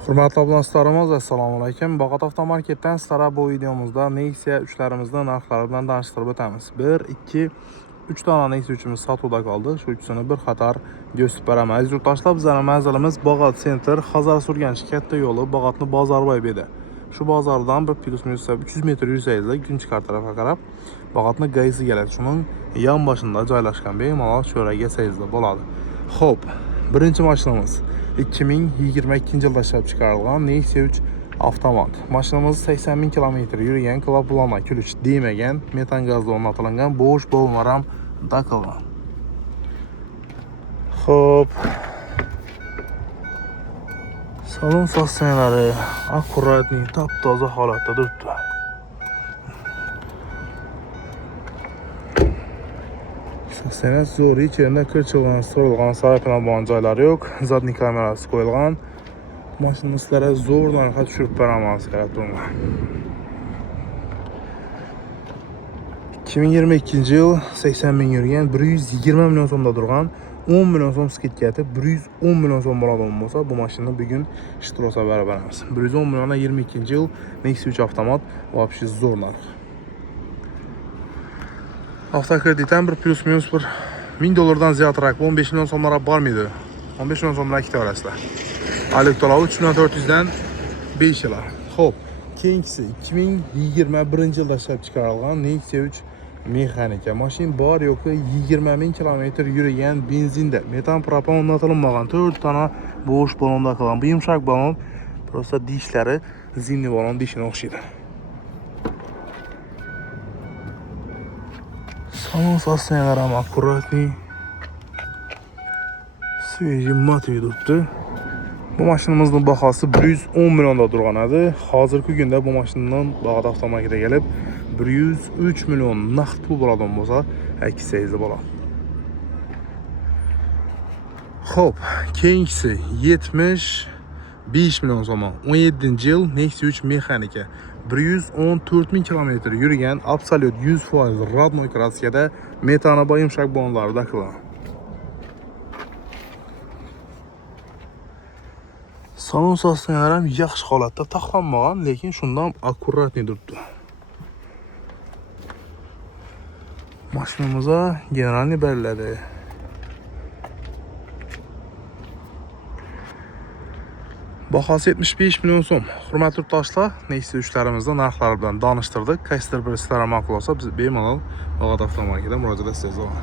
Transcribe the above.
Hurmatli obunachilarimiz, assalomu alaykum. Bag'at avtomarketdan sizlarga bu videomizda Nexia 3'larimizning narxlari bilan tanishtirib o'tamiz. 1, 2, 3 dona Nexia 3'imiz sotuvda qoldi. Shu uchun bir qator göstərib beraman. Aziz yurtdoshlar, bizning manzilimiz Bag'at Center, Xazar Surganch katta yo'li, Bag'atni Bozorboy bedi. Shu bozordan bir plus-minus 300 metr yursangiz, Kunchqar tarafga qarab Bag'atni gaysi keladi. Shuning yon boshida joylashgan bemalol cho'rak yetsangiz bo'ladi. Xo'p, birinchi mashinamiz 2022 yılda ishlab chiqarilgan Nexia 3 avtomat. Mashinamiz 80 bin kilometr yurgan, klaplama, kulish demagan, metan gazda o'rnatilgan, bo'sh bo'lma ham taqilgan. Xo'p. Salon sostenlari akkuratni, top-toza holatda turibdi. Sostenlar zo'r, ichida kirchilgan, so'rilgan, saraplan joylari yo'q. Zadniy kamerasi qo'yilgan. Mashina sizlarga zo'r narxga tushirib beramiz, qarab turinglar. 2022 yil 80 bin yurgan, 120 million so'mda turgan, 10 million so'm skidga etib 110 million so'm bo'ladigan bo'lsa, bu mashina bugun ishtirosa beramiz. 110 millionga 22 yil Nexia 3 avtomat, вообще zo'r narx. Avtokreditdan bir plus minus bir $1000 ziyodroq 15 million so'mlara bormaydi. 15 million so'mlar ketaverasizlar. Alik to'lovi 3400 dan 5 yil. Xo'p, keyingisi 2021 yilda ishlab chiqarilgan Nexia 3 mexanika. Mashina bor yo'qi 20 bin kilometr yurgan, benzinda, metan propan o'rnatilmagan, 4 dona bo'sh balonda qolgan. Bu yumshoq balon, prosta dishlari zimniy balon dishini o'xshaydi. Salon sostenlari ham akkuratni, svejiy mat turibdi. Bu mashinamizning bahosi 110 millionda turgan edi. Hozirgi kunda bu mashinadan Bag'at avtomarketga kelib 103 million naqd pul bo'ladigan bo'lsa, aksingiz bo'ladi. Xo'p, keyingisi 75 million so'm. 17-yil Nexia 3 mexanika. 114 bin kilometr yurgan, absolut 100% rodnoy kraskada, metana yumshoq balonlarda qilgan. Salon sostenlari ham yaxshi holatda, taxlanmagan, lekin shundan akkuratni turibdi. Mashinamizga generalni beriladi. Bahosi 75 million so'm. Hurmatli yurtdoshlar, Nexia 3'larimizning narxlari bilan tanishtirdik. Qaysidir bir sizlarga ma'qul bo'lsa, biz bemalol Bag'at avtomarketga murojaat etsangiz bo'ladi.